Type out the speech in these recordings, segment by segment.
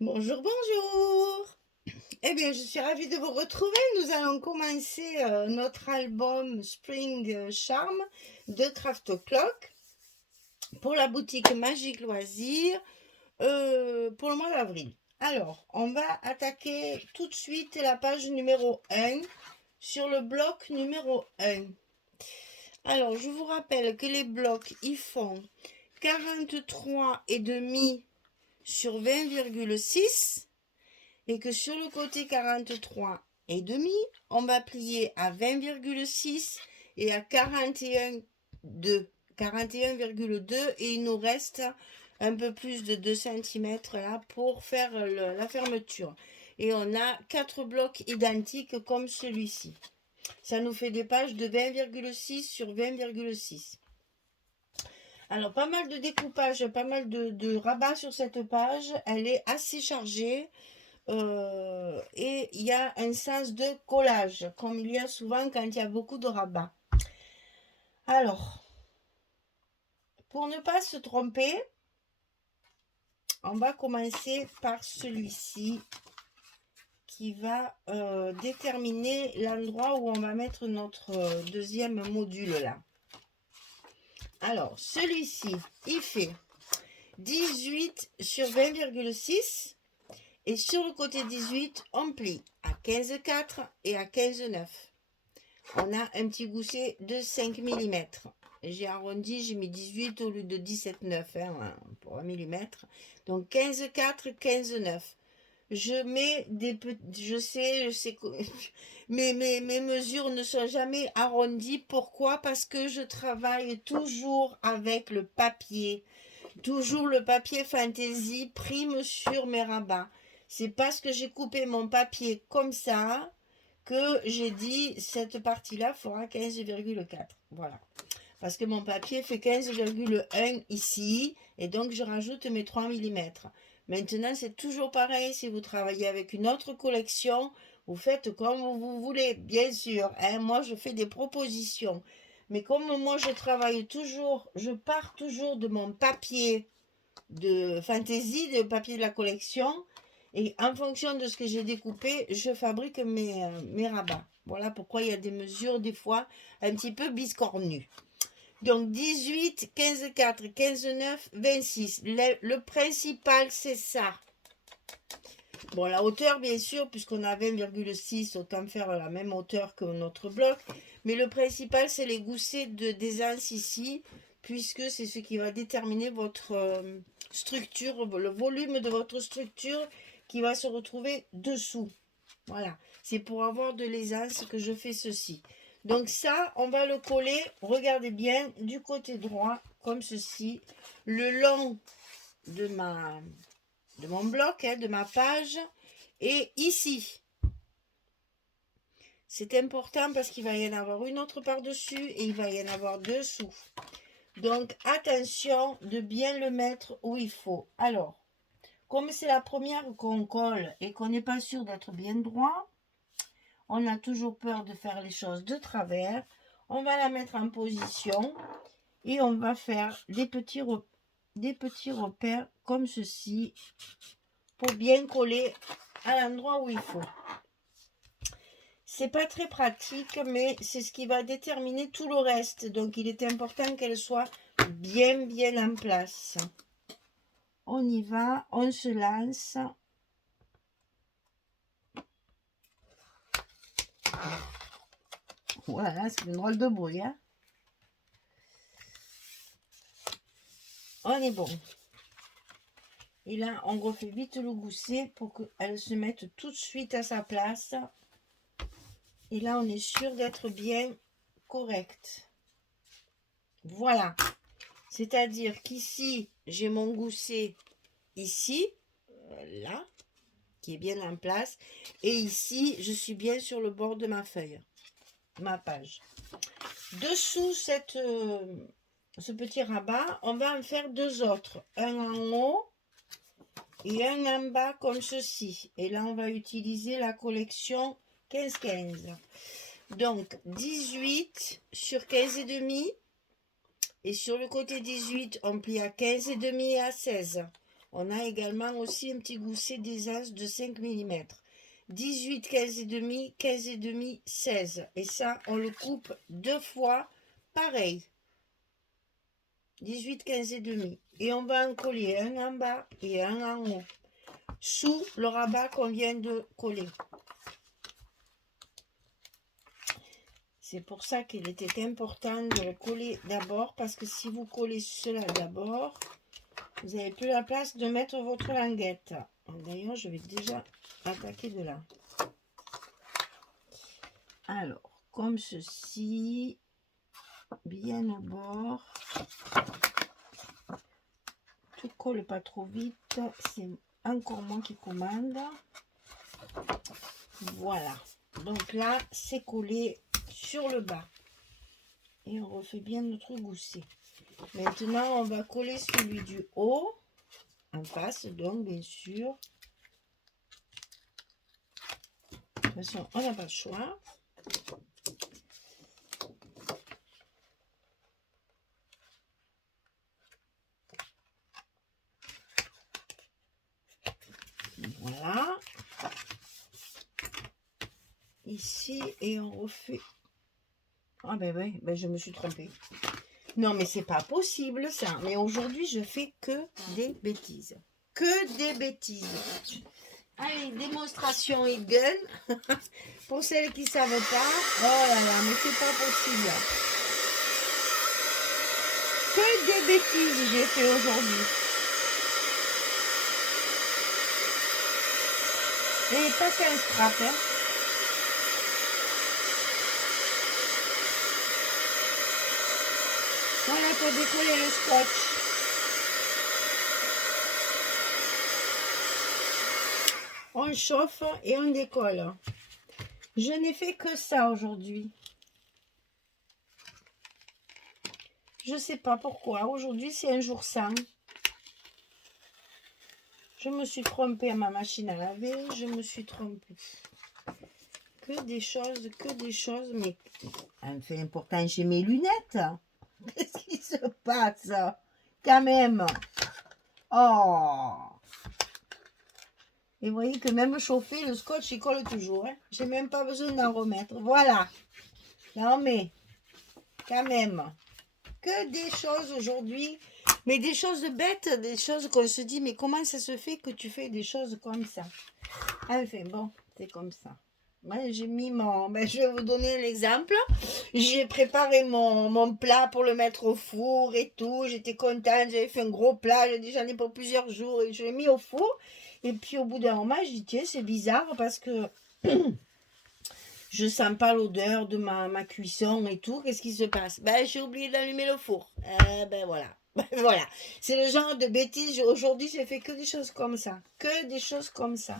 Bonjour, bonjour. Eh bien, je suis ravie de vous retrouver. Nous allons commencer notre album Spring Charm de Craft Clock pour la boutique Magique Loisirs pour le mois d'avril. Alors, on va attaquer tout de suite la page numéro 1 sur le bloc numéro 1. Alors, je vous rappelle que les blocs, ils font 43,5 sur 20,6 et que sur le côté 43 et demi, on va plier à 20,6 et à 41,2 et il nous reste un peu plus de 2 cm là pour faire la fermeture. Et on a 4 blocs identiques comme celui-ci. Ça nous fait des pages de 20,6 sur 20,6. Alors, pas mal de découpage, pas mal de rabat sur cette page. Elle est assez chargée. Et il y a un sens de collage, comme il y a souvent quand il y a beaucoup de rabat. Alors, pour ne pas se tromper, on va commencer par celui-ci qui va déterminer l'endroit où on va mettre notre deuxième module là. Alors, celui-ci, il fait 18 sur 20,6 et sur le côté 18, on plie à 15,4 et à 15,9. On a un petit gousset de 5 mm. J'ai arrondi, j'ai mis 18 au lieu de 17,9 pour 1 mm. Donc 15,4, 15,9. Je mets des petits, je sais que mes mesures ne sont jamais arrondies. Pourquoi? Parce que je travaille toujours avec le papier. Toujours le papier fantaisie prime sur mes rabats. C'est parce que j'ai coupé mon papier comme ça que j'ai dit cette partie-là fera 15,4. Voilà. Parce que mon papier fait 15,1 ici et donc je rajoute mes 3 mm. Maintenant, c'est toujours pareil. Si vous travaillez avec une autre collection, vous faites comme vous voulez, bien sûr. Moi, je fais des propositions. Mais comme moi, je travaille toujours, je pars toujours de mon papier de fantaisie, de papier de la collection. Et en fonction de ce que j'ai découpé, je fabrique mes rabats. Voilà pourquoi il y a des mesures des fois un petit peu biscornues. Donc 18, 15, 4, 15, 9, 26. Le principal, c'est ça. Bon, la hauteur, bien sûr, puisqu'on a 20,6, autant faire la même hauteur que notre bloc. Mais le principal, c'est les goussets d'aisance ici, puisque c'est ce qui va déterminer votre structure, le volume de votre structure qui va se retrouver dessous. Voilà, c'est pour avoir de l'aisance que je fais ceci. Donc ça, on va le coller, regardez bien, du côté droit, comme ceci, le long de mon bloc, de ma page, et ici. C'est important parce qu'il va y en avoir une autre par-dessus et il va y en avoir dessous. Donc attention de bien le mettre où il faut. Alors, comme c'est la première qu'on colle et qu'on n'est pas sûr d'être bien droit, on a toujours peur de faire les choses de travers. On va la mettre en position et on va faire des petits repères comme ceci pour bien coller à l'endroit où il faut. C'est pas très pratique, mais c'est ce qui va déterminer tout le reste. Donc il est important qu'elle soit bien en place. On y va, on se lance. Voilà, c'est une drôle de bruit. On est bon. Et là, on refait vite le gousset pour qu'elle se mette tout de suite à sa place. Et là, on est sûr d'être bien correct. Voilà. C'est-à-dire qu'ici, j'ai mon gousset ici, là, qui est bien en place. Et ici, je suis bien sur le bord de ma feuille, ma page. Dessous ce petit rabat, on va en faire deux autres. Un en haut et un en bas comme ceci. Et là, on va utiliser la collection 15-15. Donc, 18 sur 15,5. Et sur le côté 18, on plie à 15,5 et à 16. On a également aussi un petit gousset d'aisance de 5 mm. 18, 15 et demi, 15 et demi, 16. Et ça, on le coupe 2 fois, pareil. 18, 15 et demi. Et on va en coller un en bas et un en haut, sous le rabat qu'on vient de coller. C'est pour ça qu'il était important de le coller d'abord, parce que si vous collez cela d'abord, vous n'avez plus la place de mettre votre languette. D'ailleurs, je vais déjà attaquer de là. Alors, comme ceci, bien au bord. Tout colle pas trop vite, c'est encore moi qui commande. Voilà, donc là, c'est collé sur le bas. Et on refait bien notre gousset. Maintenant, on va coller celui du haut, en face, donc bien sûr. De toute façon, on n'a pas le choix. Voilà. Ici, et on refait. Ah ben oui, ben je me suis trompée. Non, mais c'est pas possible ça. Mais aujourd'hui, je fais que des bêtises. Que des bêtises. Allez, démonstration Egan. Pour celles qui ne savent pas. Oh là là, mais c'est pas possible. Que des bêtises j'ai fait aujourd'hui. Et pas qu'un scrap, hein. Voilà pour décoller le scotch. On chauffe et on décolle. Je n'ai fait que ça aujourd'hui. Je ne sais pas pourquoi. Aujourd'hui, c'est un jour sans. Je me suis trompée à ma machine à laver. Je me suis trompée. Que des choses. Mais enfin, pourtant, j'ai mes lunettes. Qu'est-ce qui se passe? Quand même. Oh! Et vous voyez que même chauffé, le scotch, il colle toujours. Hein? J'ai même pas besoin d'en remettre. Voilà. Non, mais quand même. Que des choses aujourd'hui. Mais des choses bêtes, des choses qu'on se dit, mais comment ça se fait que tu fais des choses comme ça? Enfin, bon, c'est comme ça. Ouais, j'ai mis mon... Ben, je vais vous donner l'exemple. J'ai préparé mon plat pour le mettre au four et tout. J'étais contente, j'avais fait un gros plat. J'ai dit, j'en ai pour plusieurs jours et je l'ai mis au four. Et puis au bout d'un moment, je dis, tiens, c'est bizarre parce que je sens pas l'odeur de ma cuisson et tout. Qu'est-ce qui se passe? Ben, j'ai oublié d'allumer le four. Ben voilà. Voilà. C'est le genre de bêtises. Aujourd'hui, j'ai fait que des choses comme ça. Que des choses comme ça.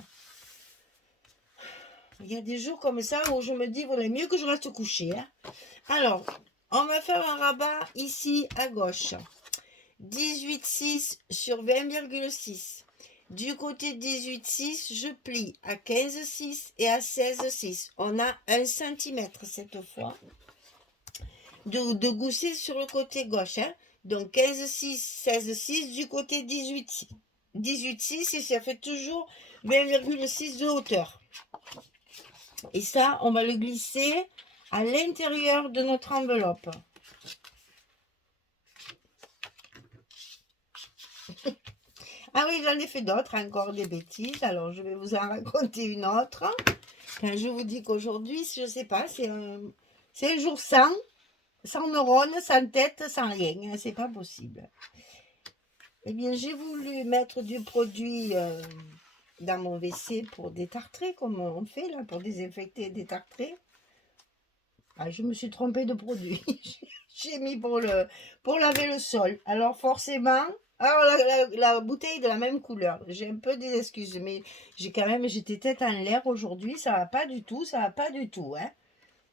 Il y a des jours comme ça où je me dis, voilà, mieux que je reste couchée. Hein. Alors, on va faire un rabat ici à gauche. 18,6 sur 20,6. Du côté 18,6, je plie à 15,6 et à 16,6. On a 1 cm cette fois de gousset sur le côté gauche. Hein. Donc 15,6, 16,6 du côté 18,6. 18,6 et ça fait toujours 20,6 de hauteur. Et ça, on va le glisser à l'intérieur de notre enveloppe. Ah oui, j'en ai fait d'autres, encore des bêtises. Alors, je vais vous en raconter une autre. Quand je vous dis qu'aujourd'hui, je ne sais pas, c'est un jour sans neurones, sans tête, sans rien. C'est pas possible. Eh bien, j'ai voulu mettre du produit dans mon WC pour détartrer, comme on fait là, pour désinfecter et détartrer. Ah, je me suis trompée de produit. J'ai mis pour laver le sol. Alors forcément, alors la bouteille de la même couleur. J'ai un peu des excuses, mais j'étais tête en l'air aujourd'hui. Ça va pas du tout, Hein.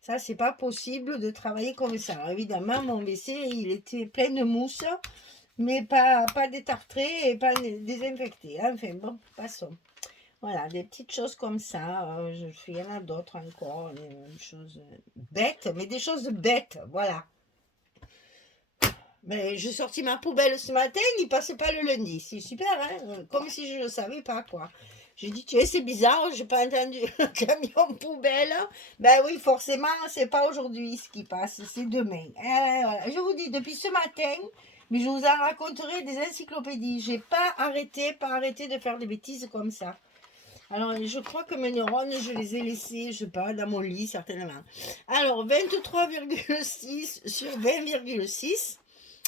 Ça, c'est pas possible de travailler comme ça. Alors, évidemment, mon WC, il était plein de mousse, mais pas détartré et pas désinfecté. Hein. Enfin bon, passons. Voilà, des petites choses comme ça. Il y en a d'autres encore, des choses bêtes, mais des choses bêtes, voilà. Mais j'ai sorti ma poubelle ce matin, il passait pas le lundi. C'est super, hein? Comme si je ne le savais pas, quoi. J'ai dit, tu sais, c'est bizarre, j'ai pas entendu un camion poubelle. Ben oui, forcément, c'est pas aujourd'hui ce qui passe, c'est demain. Voilà. Je vous dis, depuis ce matin, mais je vous en raconterai des encyclopédies. J'ai pas arrêté de faire des bêtises comme ça. Alors, je crois que mes neurones, je les ai laissés, je sais pas, dans mon lit, certainement. Alors, 23,6 sur 20,6.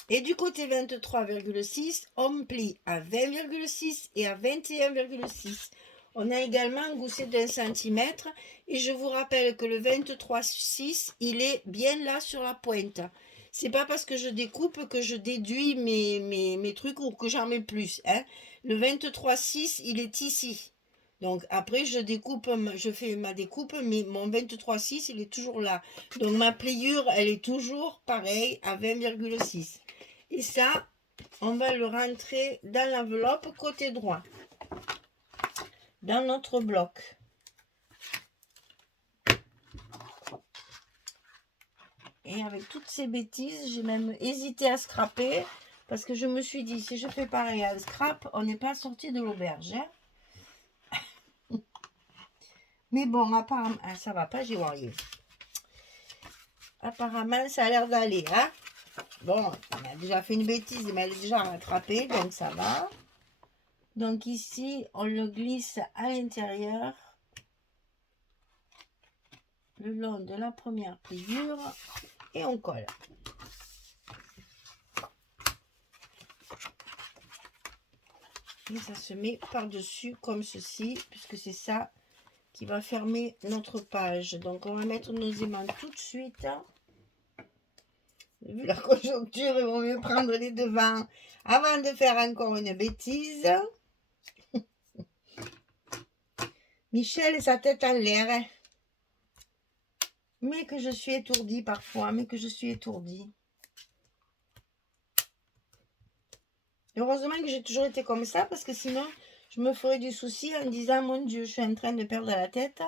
Et du côté 23,6, on plie à 20,6 et à 21,6. On a également un gousset d'1 centimètre. Et je vous rappelle que le 23,6, il est bien là sur la pointe. C'est pas parce que je découpe que je déduis mes trucs ou que j'en mets plus. Hein. Le 23,6, il est ici. Donc après, je découpe, je fais ma découpe, mais mon 23,6, il est toujours là. Donc ma pliure, elle est toujours pareille à 20,6. Et ça, on va le rentrer dans l'enveloppe côté droit, dans notre bloc. Et avec toutes ces bêtises, j'ai même hésité à scraper, parce que je me suis dit, si je fais pareil à scrap, on n'est pas sorti de l'auberge. Hein. Mais bon, apparemment, ça va pas, j'ai voyé. Apparemment, ça a l'air d'aller. Hein. Bon, on a déjà fait une bêtise, mais elle est déjà rattrapée, donc ça va. Donc ici, on le glisse à l'intérieur, le long de la première pliure, et on colle. Et ça se met par-dessus comme ceci, puisque c'est ça qui va fermer notre page. Donc on va mettre nos aimants tout de suite. Vu la conjoncture, il vaut mieux prendre les devants avant de faire encore une bêtise. Michel et sa tête en l'air. Hein. Mais que je suis étourdie parfois, mais que je suis étourdie. Heureusement que j'ai toujours été comme ça, parce que sinon, je me ferais du souci en disant, mon Dieu, je suis en train de perdre la tête.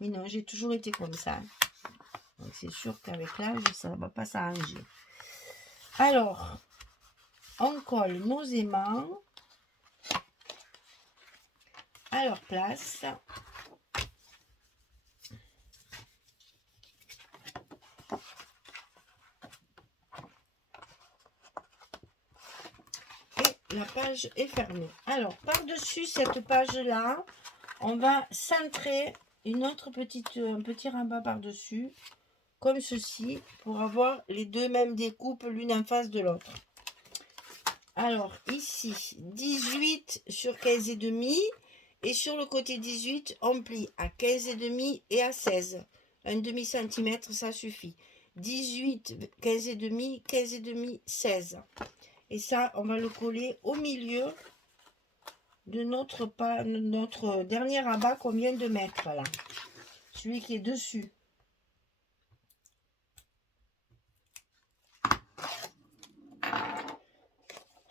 Mais non, j'ai toujours été comme ça. Donc c'est sûr qu'avec l'âge, ça ne va pas s'arranger. Alors, on colle nos aimants à leur place. Et la page est fermée. Alors, par-dessus cette page-là, on va centrer un petit rabat par-dessus, comme ceci, pour avoir les deux mêmes découpes l'une en face de l'autre. Alors, ici, 18 sur 15,5. Et sur le côté 18, on plie à 15,5 et à 16. Un demi-centimètre, ça suffit. 18, 15,5, 15,5, 16. Et ça, on va le coller au milieu de notre dernier rabat qu'on vient de mettre là. Celui qui est dessus.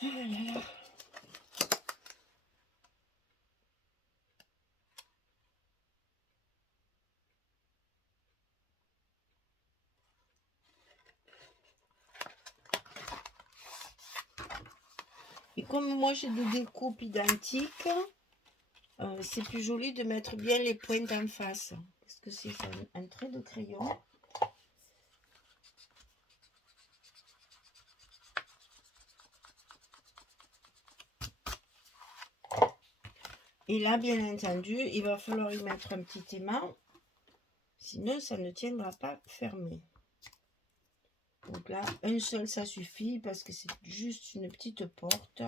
Oh là là. Et comme moi j'ai des découpes identiques, c'est plus joli de mettre bien les pointes en face. Parce que c'est un trait de crayon. Et là, bien entendu, il va falloir y mettre un petit aimant. Sinon, ça ne tiendra pas fermé. Donc là, un seul, ça suffit parce que c'est juste une petite porte.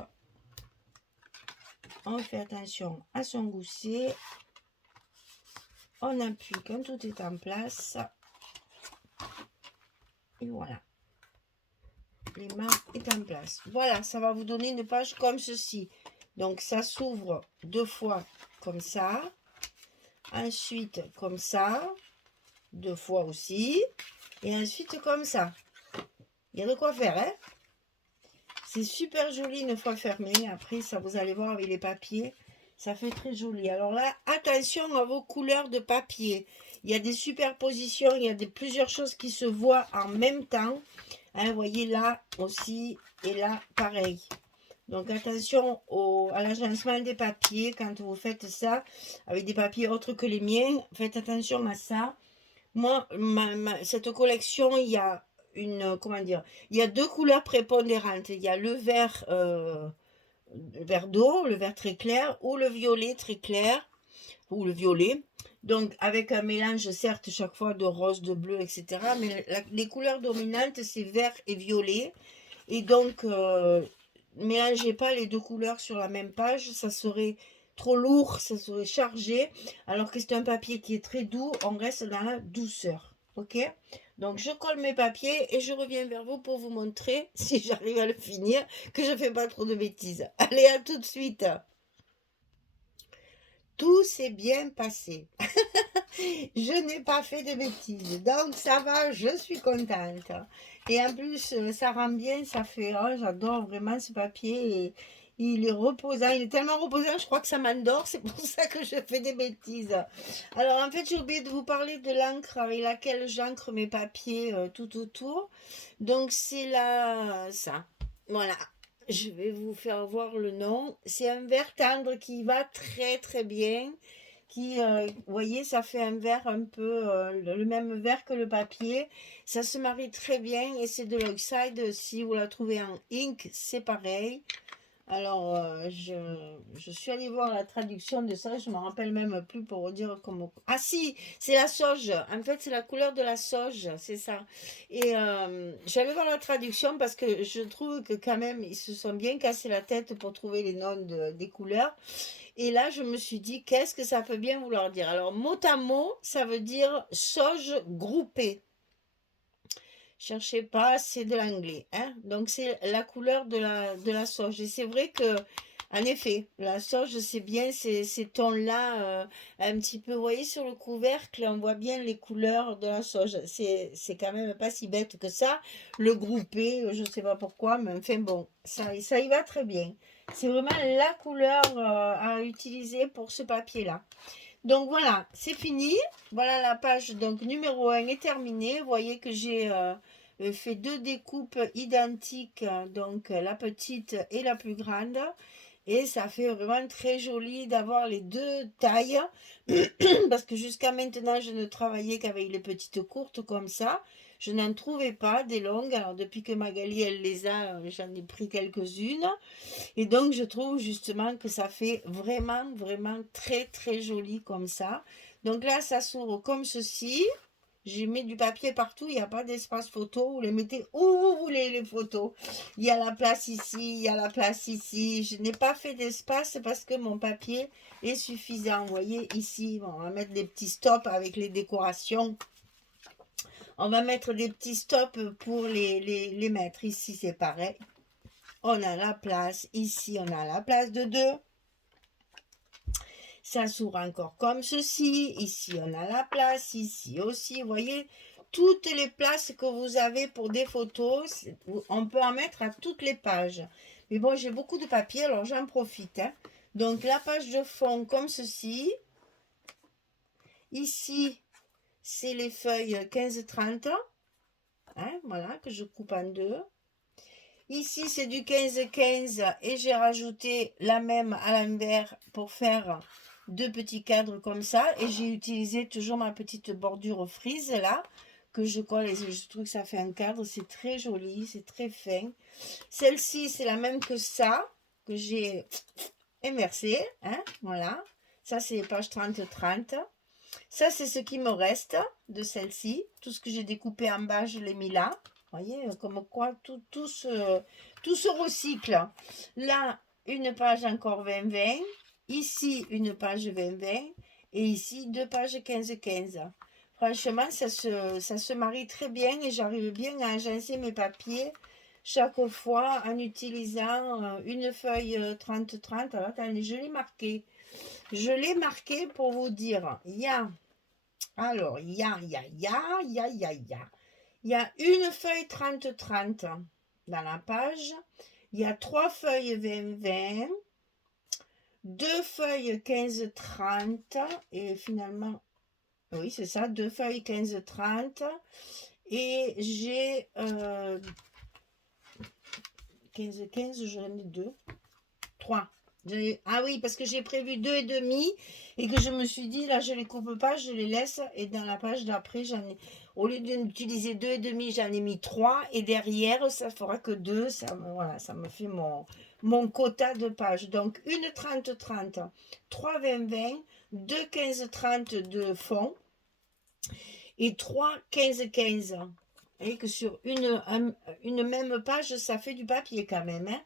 On fait attention à son gousset. On appuie quand tout est en place. Et voilà. L'aimant est en place. Voilà, ça va vous donner une page comme ceci. Donc, ça s'ouvre deux fois comme ça. Ensuite, comme ça. Deux fois aussi. Et ensuite, comme ça. Il y a de quoi faire, hein? C'est super joli une fois fermé. Après, ça, vous allez voir avec les papiers. Ça fait très joli. Alors là, attention à vos couleurs de papier. Il y a des superpositions. Il y a plusieurs choses qui se voient en même temps. Hein, vous voyez là aussi, et là, pareil. Donc attention à l'agencement des papiers quand vous faites ça, avec des papiers autres que les miens. Faites attention à ça. Moi, cette collection, il y a comment dire, il y a deux couleurs prépondérantes. Il y a le vert d'eau, le vert très clair, ou le violet très clair, ou le violet. Donc, avec un mélange, certes, chaque fois de rose, de bleu, etc. Mais les couleurs dominantes, c'est vert et violet. Et donc, mélangez pas les deux couleurs sur la même page, ça serait trop lourd, ça serait chargé. Alors que c'est un papier qui est très doux, on reste dans la douceur. Ok? Donc, je colle mes papiers et je reviens vers vous pour vous montrer, si j'arrive à le finir, que je fais pas trop de bêtises. Allez, à tout de suite! Tout s'est bien passé. Je n'ai pas fait de bêtises. Donc ça va, je suis contente. Et en plus, ça rend bien, ça fait... Oh, j'adore vraiment ce papier. Et il est reposant, il est tellement reposant, je crois que ça m'endort. C'est pour ça que je fais des bêtises. Alors en fait, j'ai oublié de vous parler de l'encre avec laquelle j'encre mes papiers tout autour. Donc c'est là, ça. Voilà. Je vais vous faire voir le nom. C'est un vert tendre qui va très très bien. Vous voyez, ça fait un vert un peu, le même vert que le papier. Ça se marie très bien et c'est de l'oxide. Si vous la trouvez en ink, c'est pareil. Alors, je suis allée voir la traduction de ça, je ne me rappelle même plus pour vous dire comment... Ah si, c'est la sauge. En fait, c'est la couleur de la sauge, c'est ça. Et j'allais voir la traduction parce que je trouve que quand même, ils se sont bien cassés la tête pour trouver les noms des couleurs. Et là, je me suis dit, qu'est-ce que ça peut bien vouloir dire? Alors, mot à mot, ça veut dire sauge groupée. Cherchez pas, c'est de l'anglais. Hein? Donc, c'est la couleur de la sauge. Et c'est vrai que, en effet, la sauge, c'est bien ces tons-là, un petit peu, vous voyez, sur le couvercle, on voit bien les couleurs de la sauge. C'est quand même pas si bête que ça. Le groupé, je ne sais pas pourquoi, mais enfin bon, ça y va très bien. C'est vraiment la couleur à utiliser pour ce papier-là. Donc voilà, c'est fini. Voilà la page donc numéro 1 est terminée. Vous voyez que j'ai fait deux découpes identiques, donc la petite et la plus grande. Et ça fait vraiment très joli d'avoir les deux tailles. Parce que jusqu'à maintenant, je ne travaillais qu'avec les petites courtes comme ça. Je n'en trouvais pas des longues. Alors depuis que Magali, elle les a, j'en ai pris quelques-unes. Et donc, je trouve justement que ça fait vraiment, vraiment très, très joli comme ça. Donc là, ça s'ouvre comme ceci. J'ai mis du papier partout, il n'y a pas d'espace photo. Vous les mettez où vous voulez, les photos. Il y a la place ici, il y a la place ici. Je n'ai pas fait d'espace parce que mon papier est suffisant. Vous voyez, ici, bon, on va mettre des petits stops avec les décorations. On va mettre des petits stops pour les mettre. Ici, c'est pareil. On a la place, ici on a la place de 2. Ça s'ouvre encore comme ceci. Ici on a la place, ici aussi. Vous voyez, toutes les places que vous avez pour des photos, on peut en mettre à toutes les pages. Mais bon, j'ai beaucoup de papier, alors j'en profite. Hein. Donc la page de fond comme ceci. Ici, c'est les feuilles 15-30. Hein, voilà, que je coupe en deux. Ici, c'est du 15-15 et j'ai rajouté la même à l'envers pour faire deux petits cadres comme ça. Et j'ai utilisé toujours ma petite bordure frise là, que je colle et je trouve que ça fait un cadre. C'est très joli, c'est très fin. Celle-ci, c'est la même que ça, que j'ai émercé. Hein, voilà. Ça, c'est les pages 30-30. Ça, c'est ce qui me reste de celle-ci. Tout ce que j'ai découpé en bas, je l'ai mis là. Vous voyez, comme quoi tout se recycle. Là, une page encore 20-20. Ici, une page 20-20. Et ici, deux pages 15-15. Franchement, ça se marie très bien et j'arrive bien à agencer mes papiers chaque fois en utilisant une feuille 30-30. Alors, attendez, je l'ai marqué. Je l'ai marqué pour vous dire, alors, il y a une feuille 30-30 dans la page. Il y a trois feuilles 20-20. Deux feuilles 15-30. Et finalement, oui, c'est ça, deux feuilles 15-30. Et j'ai 15, j'en ai 2. 3. Ah oui, parce que j'ai prévu 2,5 et que je me suis dit, là, je les coupe pas, je les laisse. Et dans la page d'après, au lieu d'utiliser 2,5, j'en ai mis 3. Et derrière, ça fera que 2. Voilà, ça me fait mon quota de pages. Donc, une 30-30, 3 20-20, 2 15-30 de fond et 3 15-15. Et que sur une même page, ça fait du papier quand même, hein.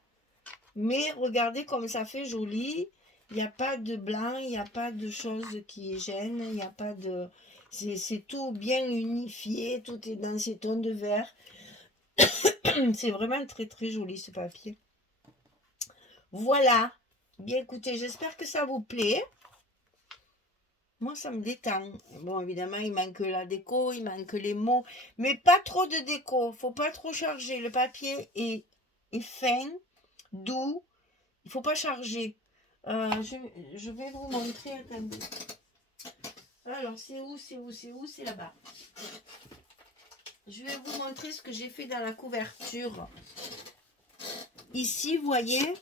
Mais regardez comme ça fait joli. Il n'y a pas de blanc, il n'y a pas de choses qui gênent, il n'y a pas de... C'est tout bien unifié, tout est dans ces tons de vert. C'est vraiment très très joli ce papier. Voilà. Bien écoutez, j'espère que ça vous plaît. Moi, ça me détend. Bon, évidemment, il manque la déco, il manque les mots, mais pas trop de déco. Faut pas trop charger. Le papier est fin, doux. Il faut pas charger. Je vais vous montrer. Attendez. Alors, c'est où? C'est là-bas. Je vais vous montrer ce que j'ai fait dans la couverture. Ici, vous voyez,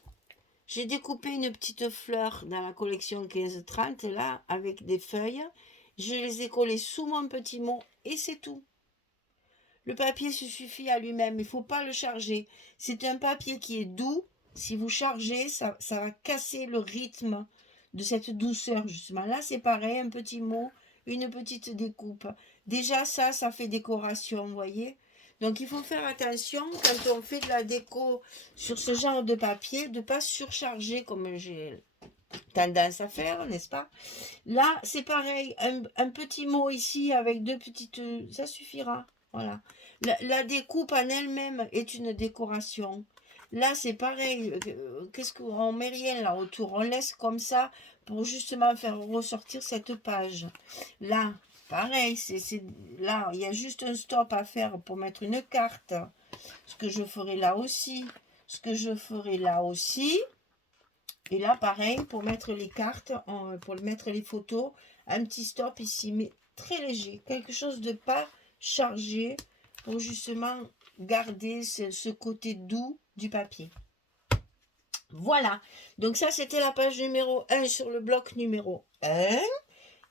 j'ai découpé une petite fleur dans la collection 15-30, là, avec des feuilles. Je les ai collées sous mon petit mot et c'est tout. Le papier se suffit à lui-même. Il ne faut pas le charger. C'est un papier qui est doux. Si vous chargez, ça va casser le rythme de cette douceur, justement. Là, c'est pareil, un petit mot, une petite découpe. Déjà, ça fait décoration, vous voyez. Donc, il faut faire attention quand on fait de la déco sur ce genre de papier, de ne pas surcharger comme j'ai tendance à faire, n'est-ce pas? Là, c'est pareil, un petit mot ici avec deux petites... Ça suffira, voilà. La découpe en elle-même est une décoration. Là, c'est pareil. Qu'est-ce qu'on met rien là autour? On laisse comme ça pour justement faire ressortir cette page. Là, pareil. Là, il y a juste un stop à faire pour mettre une carte. Ce que je ferai là aussi. Ce que je ferai là aussi. Et là, pareil, pour mettre les cartes, pour mettre les photos, un petit stop ici, mais très léger. Quelque chose de pas chargé pour justement garder ce côté doux du papier. Voilà. Donc ça, c'était la page numéro 1 sur le bloc numéro 1.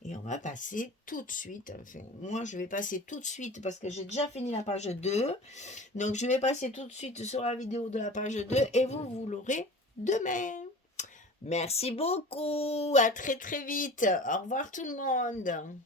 Et on va passer tout de suite. Enfin, moi, je vais passer tout de suite parce que j'ai déjà fini la page 2. Donc, je vais passer tout de suite sur la vidéo de la page 2 et vous l'aurez demain. Merci beaucoup. À très très vite. Au revoir tout le monde.